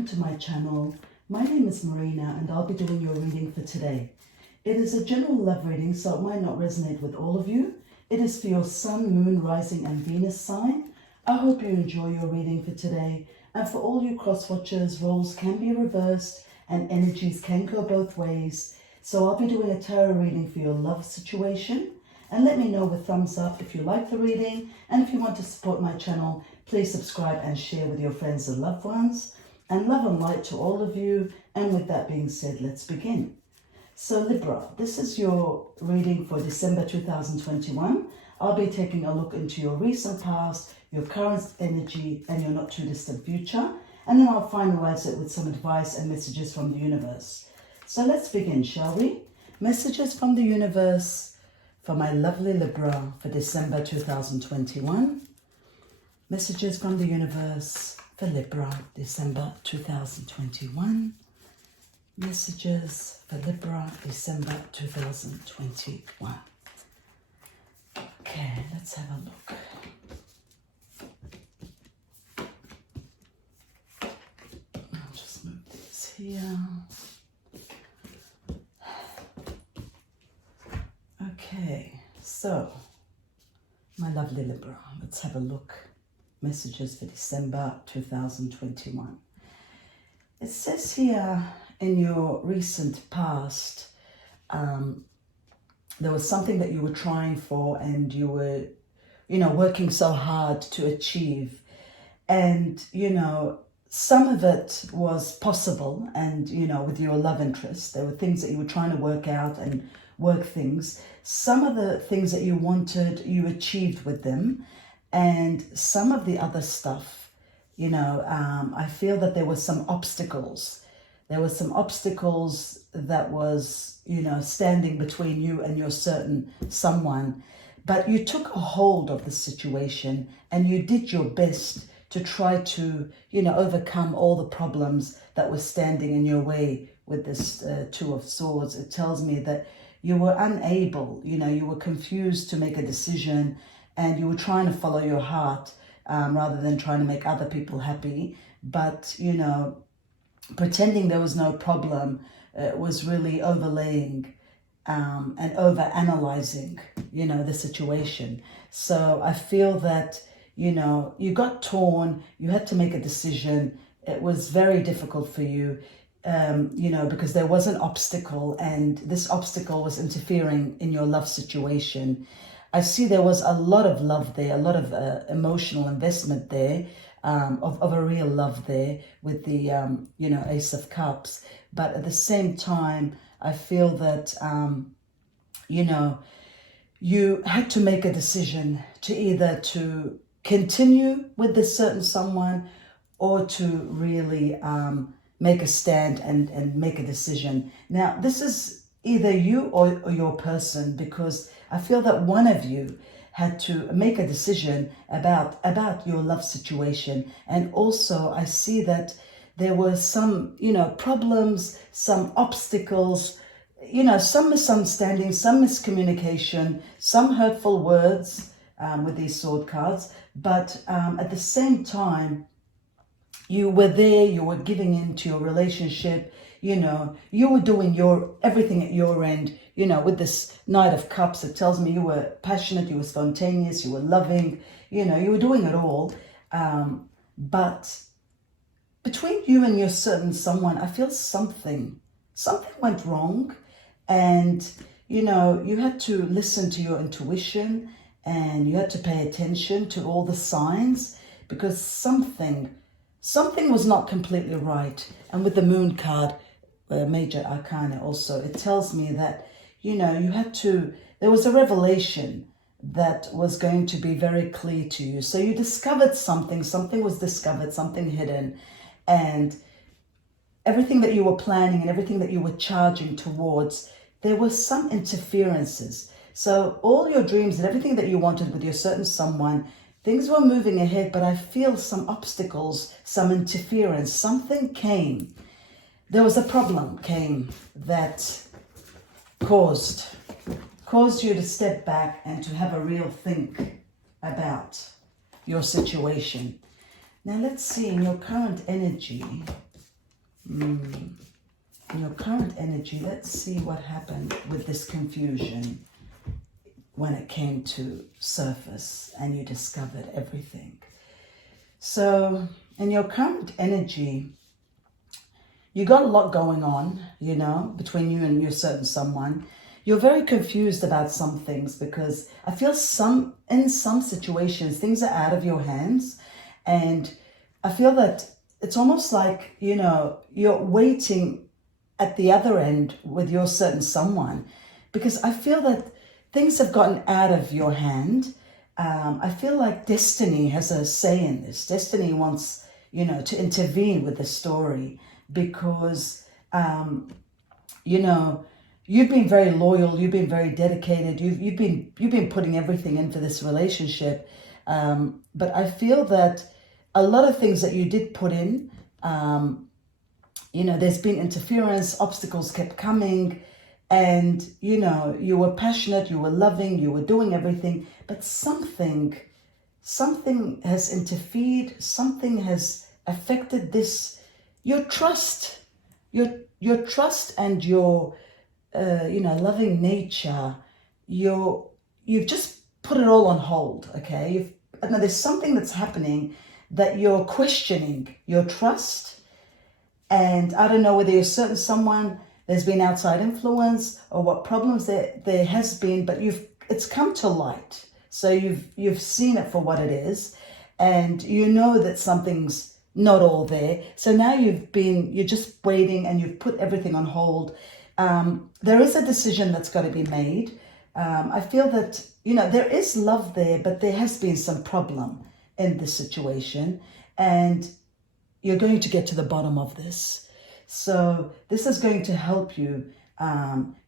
welcome to my channel. My name is Marina and I'll be doing your reading for today. It is a general love reading, so it might not resonate with all of you. It is for your Sun, Moon, Rising and Venus sign. I hope you enjoy your reading for today. And for all you cross watchers, roles can be reversed and energies can go both ways. So I'll be doing a tarot reading for your love situation. And let me know with thumbs up if you like the reading. And if you want to support my channel, please subscribe and share with your friends and loved ones. And love and light to all of you. And with that being said, let's begin. So Libra, this is your reading for December 2021. I'll be taking a look into your recent past, your current energy, and your not too distant future. And then I'll finalize it with some advice and messages from the universe. So let's begin, shall we? Messages from the universe for my lovely Libra for December 2021. Messages from the universe for Libra, December 2021. Messages for Libra, December 2021. Okay, let's have a look. I'll just move these here. Okay, so my lovely Libra, let's have a look. Messages for December 2021. It says here in your recent past, there was something that you were trying for and you were, working so hard to achieve. And, some of it was possible and, with your love interest, there were things that you were trying to work out and work things. Some of the things that you wanted, you achieved with them. And some of the other stuff, I feel that there were some obstacles. There were some obstacles that was, standing between you and your certain someone. But you took a hold of the situation and you did your best to try to, overcome all the problems that were standing in your way with this Two of Swords. It tells me that you were unable, you were confused to make a decision. And you were trying to follow your heart rather than trying to make other people happy. But, pretending there was no problem was really overlaying and over-analyzing, the situation. So I feel that, you got torn, you had to make a decision. It was very difficult for you, because there was an obstacle and this obstacle was interfering in your love situation. I see there was a lot of love there, a lot of emotional investment there, of a real love there with the, Ace of Cups. But at the same time, I feel that, you had to make a decision to either to continue with this certain someone or to really make a stand and make a decision. Now, this is either you or your person, because I feel that one of you had to make a decision about your love situation. And also I see that there were some, problems, some obstacles, some misunderstandings, some miscommunication, some hurtful words with these sword cards. But at the same time, you were there, you were giving into your relationship, you were doing everything at your end. With this Knight of Cups, it tells me you were passionate, you were spontaneous, you were loving, you were doing it all. But between you and your certain someone, I feel something went wrong. And, you had to listen to your intuition and you had to pay attention to all the signs, because something was not completely right. And with the Moon card, Major Arcana also, it tells me that, there was a revelation that was going to be very clear to you. So you discovered something was discovered, something hidden. And everything that you were planning and everything that you were charging towards, there were some interferences. So all your dreams and everything that you wanted with your certain someone, things were moving ahead, but I feel some obstacles, some interference, something came. There was a problem came that caused you to step back and to have a real think about your situation. Now let's see in your current energy, In your current energy, let's see what happened with this confusion when it came to surface and you discovered everything. So in your current energy, you got a lot going on, you know, between you and your certain someone. You're very confused about some things because I feel in some situations, things are out of your hands. And I feel that it's almost like, you know, you're waiting at the other end with your certain someone, because I feel that things have gotten out of your hand. I feel like destiny has a say in this. Destiny wants, you know, to intervene with the story because, you know, you've been very loyal, you've been very dedicated, you've been putting everything into this relationship. But I feel that a lot of things that you did put in, you know, there's been interference, obstacles kept coming, and, you know, you were passionate, you were loving, you were doing everything, but something has interfered, something has affected this, your trust, your trust and your, you know, loving nature. You've just put it all on hold, okay? Now there's something that's happening that you're questioning your trust. And I don't know whether you're certain someone, there's been outside influence or what problems there has been, but it's come to light. So you've seen it for what it is, and you know that something's not all there. So now you're just waiting and you've put everything on hold. There is a decision that's got to be made. I feel that, you know, there is love there, but there has been some problem in this situation, and you're going to get to the bottom of this. So this is going to help you,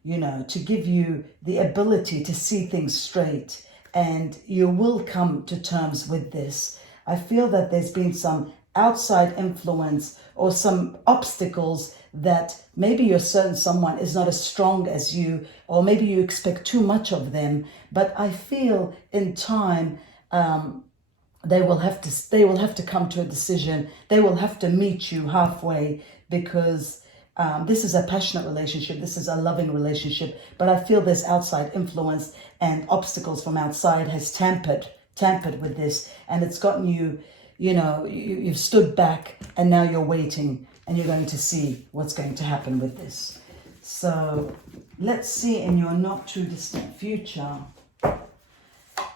you know, to give you the ability to see things straight, and you will come to terms with this. I feel that there's been some outside influence or some obstacles that maybe your certain someone is not as strong as you, or maybe you expect too much of them. But I feel in time, they will have to come to a decision. They will have to meet you halfway, because this is a passionate relationship. This is a loving relationship. But I feel there's outside influence and obstacles from outside has tampered with this, and it's gotten you, you know, you've stood back, and now you're waiting, and you're going to see what's going to happen with this. So let's see in your not too distant future.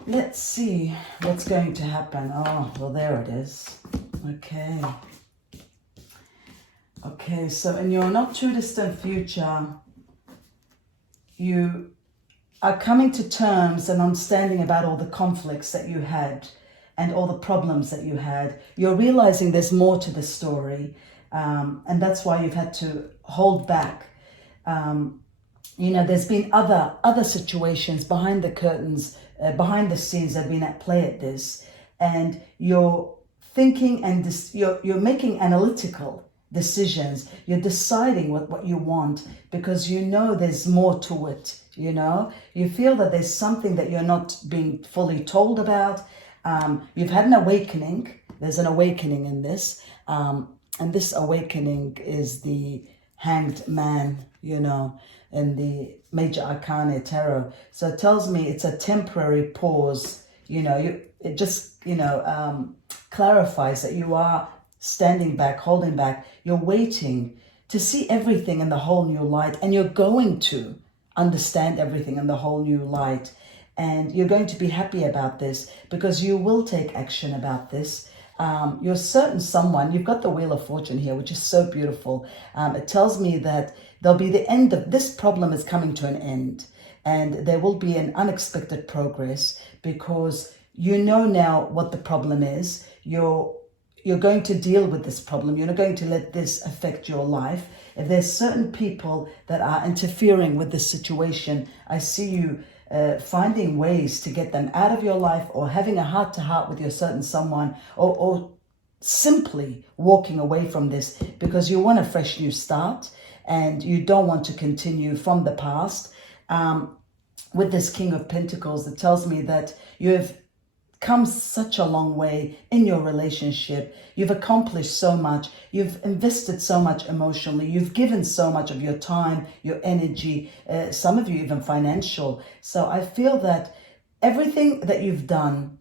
Let's see what's going to happen. Oh, well, there it is. Okay. Okay, so in your not too distant future, you are coming to terms and understanding about all the conflicts that you had and all the problems that you had. You're realizing there's more to the story, and that's why you've had to hold back. You know, there's been other situations behind the curtains, behind the scenes that have been at play at this, and you're thinking and you're making analytical decisions. You're deciding what you want, because you know there's more to it. You know, you feel that there's something that you're not being fully told about. You've had an awakening. There's an awakening in this, and this awakening is the Hanged Man, you know, in the Major Arcana Tarot. So it tells me it's a temporary pause. You know, it just, you know, clarifies that you are standing back, holding back. You're waiting to see everything in the whole new light, and you're going to understand everything in the whole new light. And you're going to be happy about this, because you will take action about this. You're certain someone, you've got the Wheel of Fortune here, which is so beautiful. It tells me that there'll be the end of this problem is coming to an end, and there will be an unexpected progress, because you know now what the problem is. You're going to deal with this problem. You're not going to let this affect your life. If there's certain people that are interfering with this situation, I see you finding ways to get them out of your life, or having a heart-to-heart with your certain someone, or simply walking away from this, because you want a fresh new start and you don't want to continue from the past. With this King of Pentacles, that tells me that you have come such a long way in your relationship. You've accomplished so much. You've invested so much emotionally. You've given so much of your time, your energy, some of you even financial. So I feel that everything that you've done,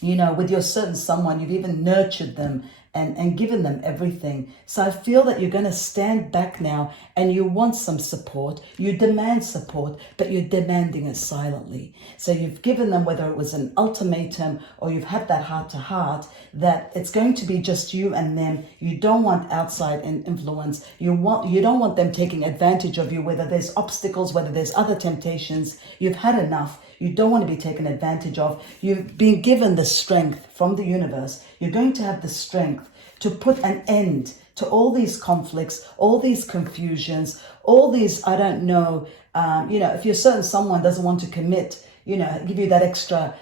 you know, with your certain someone, you've even nurtured them and given them everything. So I feel that you're going to stand back now and you want some support. You demand support, but you're demanding it silently. So you've given them, whether it was an ultimatum or you've had that heart to heart, that it's going to be just you and them. You don't want outside influence. You don't want them taking advantage of you, whether there's obstacles, whether there's other temptations. You've had enough. You don't want to be taken advantage of. You've been given the strength from the universe. You're going to have the strength to put an end to all these conflicts, all these confusions, all these, I don't know, if your certain someone doesn't want to commit, give you that extra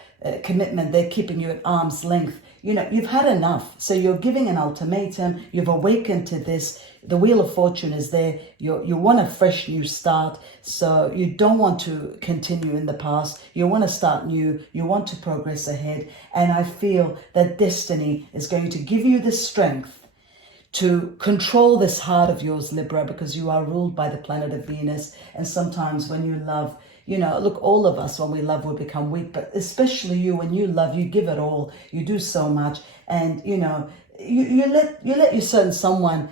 commitment, they're keeping you at arm's length. You've had enough. So you're giving an ultimatum. You've awakened to this. The Wheel of Fortune is there. You want a fresh new start. So you don't want to continue in the past. You want to start new. You want to progress ahead. And I feel that destiny is going to give you the strength to control this heart of yours, Libra, because you are ruled by the planet of Venus. And sometimes when you love, look, all of us, when we love, we become weak, but especially you, when you love, you give it all, you do so much. And, you let your certain someone,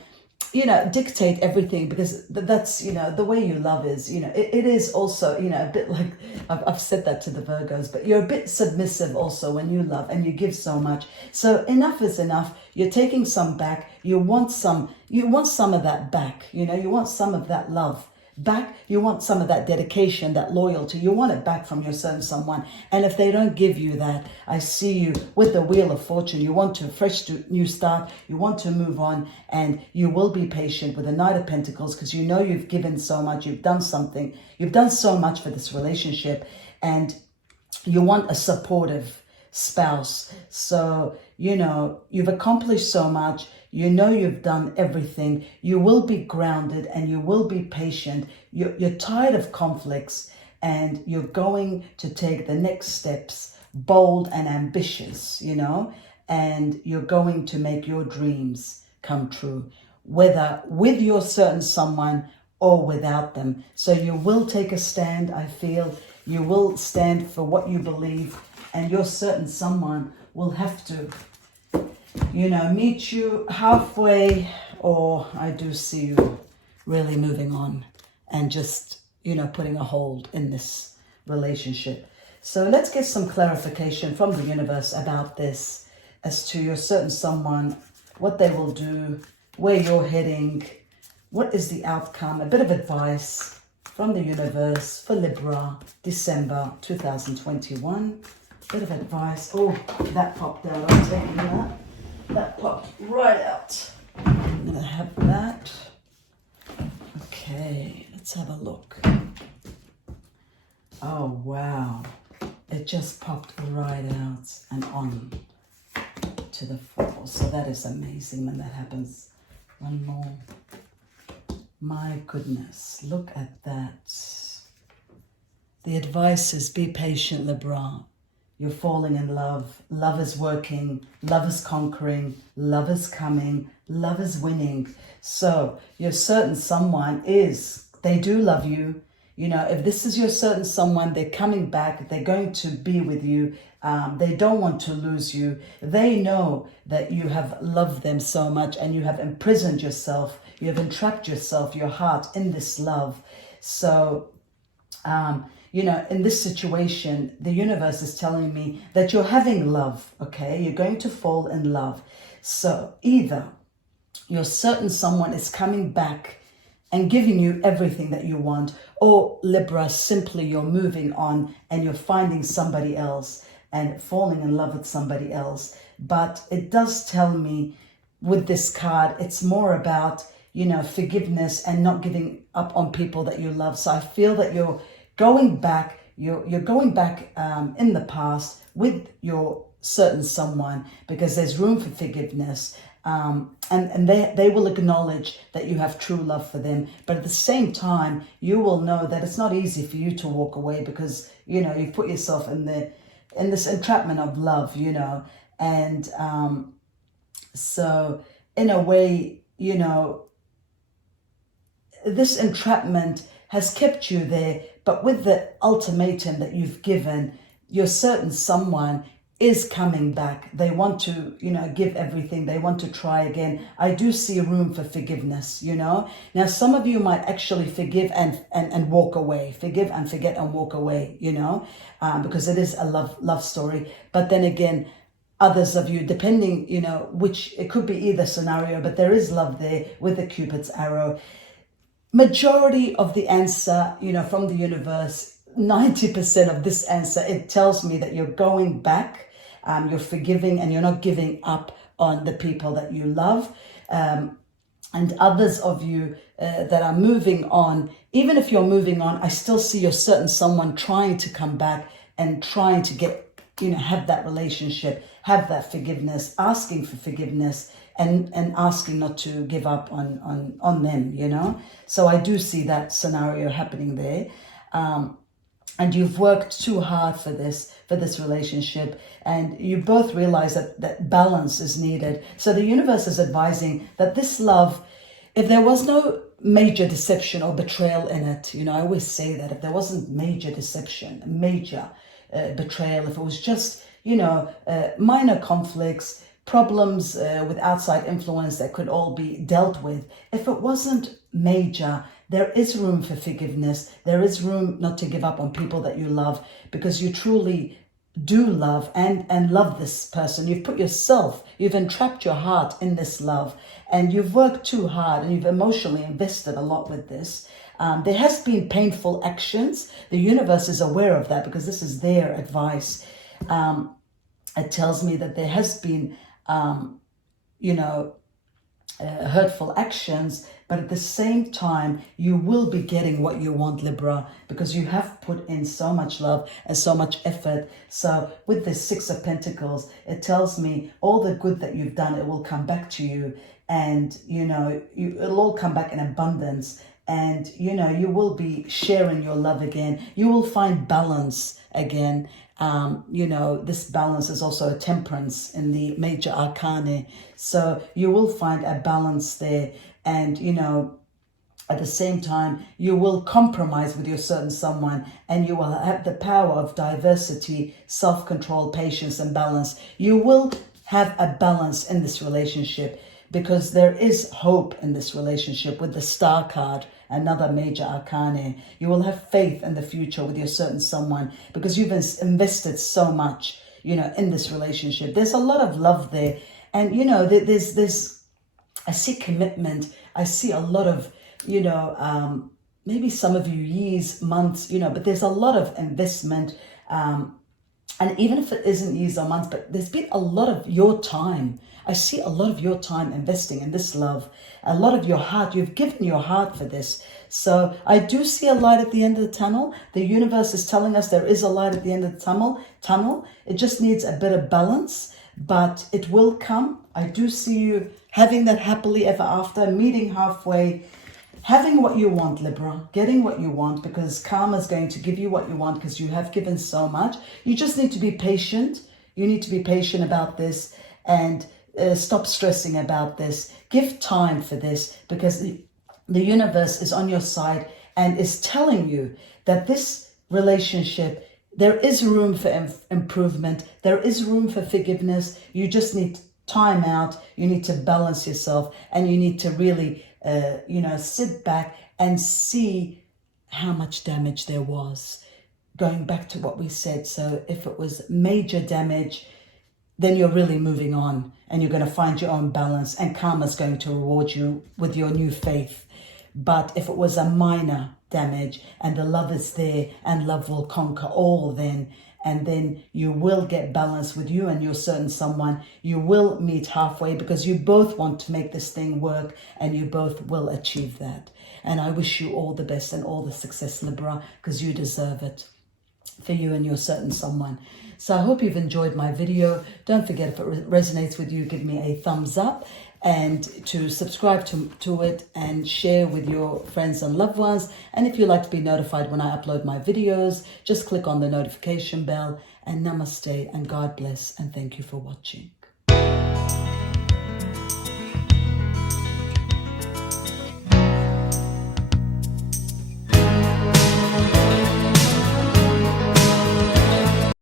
dictate everything, because that's, the way you love is, it is also, a bit like, I've said that to the Virgos, but you're a bit submissive also when you love and you give so much. So enough is enough. You're taking some back. You want some of that back, you want some of that love back. You want some of that dedication, that loyalty. You want it back from your certain someone. And if they don't give you that, I see you with the Wheel of Fortune. You want to fresh new start. You want to move on, and you will be patient with the Knight of Pentacles, because you've given so much. You've done something. You've done so much for this relationship, and you want a supportive spouse. So, you've accomplished so much. You've done everything. You will be grounded and you will be patient. You're tired of conflicts, and you're going to take the next steps, bold and ambitious, and you're going to make your dreams come true, whether with your certain someone or without them. So you will take a stand, I feel. You will stand for what you believe, and your certain someone will have to meet you halfway, or I do see you really moving on and just, putting a hold in this relationship. So let's get some clarification from the universe about this, as to your certain someone, what they will do, where you're heading, what is the outcome, a bit of advice from the universe for Libra, December 2021. Bit of advice. Oh, that popped out. I'm taking that. That popped right out. I'm going to have that. Okay, let's have a look. Oh, wow. It just popped right out and on to the 4. So that is amazing when that happens. One more. My goodness, look at that. The advice is be patient, Libra. You're falling in love. Love is working. Love is conquering. Love is coming. Love is winning. So your certain someone they do love you. If this is your certain someone, they're coming back. They're going to be with you. They don't want to lose you. They know that you have loved them so much, and you have imprisoned yourself. You have entrapped yourself, your heart, in this love. So, in this situation, the universe is telling me that you're having love, okay? You're going to fall in love. So either your certain someone is coming back and giving you everything that you want, or Libra, simply you're moving on and you're finding somebody else and falling in love with somebody else. But it does tell me with this card, it's more about, forgiveness and not giving up on people that you love. So I feel that you're going back, you're going back in the past with your certain someone, because there's room for forgiveness. And they will acknowledge that you have true love for them. But at the same time, you will know that it's not easy for you to walk away, because, you've put yourself in in this entrapment of love, you know. And so in a way, you know, this entrapment has kept you there, but with the ultimatum that you've given, you're certain someone is coming back. They want to, you know, give everything. They want to try again. I do see room for forgiveness, you know. Now, some of you might actually forgive and walk away. Forgive and forget and walk away, you know, because it is a love story. But then again, others of you, depending, you know, which it could be either scenario, but there is love there with the Cupid's arrow. Majority of the answer, you know, from the universe, 90% of this answer, it tells me that you're going back, you're forgiving, and you're not giving up on the people that you love. And others of you that are moving on, even if you're moving on, I still see you're certain someone trying to come back and trying to get, you know, have that relationship, have that forgiveness, asking for forgiveness, and asking not to give up on them, you know. So I do see that scenario happening there. And you've worked too hard for this relationship, and you both realize that balance is needed. So the universe is advising that this love, if there was no major deception or betrayal in it, you know, I always say that if there wasn't major deception, major betrayal, if it was just, you know, minor conflicts, problems with outside influence that could all be dealt with, if it wasn't major, there is room for forgiveness. There is room not to give up on people that you love, because you truly do love and love this person. You've put yourself, you've entrapped your heart in this love, and you've worked too hard, and you've emotionally invested a lot with this. There has been painful actions. The universe is aware of that because this is their advice. It tells me that there has been, you know, hurtful actions, but at the same time, you will be getting what you want, Libra, because you have put in so much love and so much effort. So with the Six of Pentacles, it tells me all the good that you've done, it will come back to you. And, you know, it'll all come back in abundance. And, you know, you will be sharing your love again. You will find balance again. You know, this balance is also a temperance in the major arcana. So you will find a balance there. And, you know, at the same time, you will compromise with your certain someone, and you will have the power of diversity, self-control, patience, and balance. You will have a balance in this relationship, because there is hope in this relationship with the Star card, another major arcana. You will have faith in the future with your certain someone, because you've invested so much, you know, in this relationship. There's a lot of love there. And, you know, there's I see commitment. I see a lot of, you know, maybe some of you years, months, you know, but there's a lot of investment. And even if it isn't years or months, but there's been a lot of your time. I see a lot of your time investing in this love, a lot of your heart. You've given your heart for this. So I do see a light at the end of the tunnel. The universe is telling us there is a light at the end of the tunnel. It just needs a bit of balance, but it will come. I do see you having that happily ever after, meeting halfway, having what you want, Libra, getting what you want, because karma is going to give you what you want, because you have given so much. You just need to be patient. You need to be patient about this, and stop stressing about this. Give time for this, because the universe is on your side and is telling you that this relationship, there is room for improvement. There is room for forgiveness. You just need time out. You need to balance yourself, and you need to really, you know, sit back and see how much damage there was. Going back to what we said. So if it was major damage, then you're really moving on, and you're going to find your own balance, and karma's going to reward you with your new faith. But if it was a minor damage, and the love is there, and love will conquer all then, and then you will get balance with you and your certain someone. You will meet halfway, because you both want to make this thing work, and you both will achieve that. And I wish you all the best and all the success, Libra, because you deserve it, for you and your certain someone. So I hope you've enjoyed my video. Don't forget, if it resonates with you, give me a thumbs up, and to subscribe to it and share with your friends and loved ones. And if you'd like to be notified when I upload my videos, just click on the notification bell, and namaste, and God bless, and thank you for watching.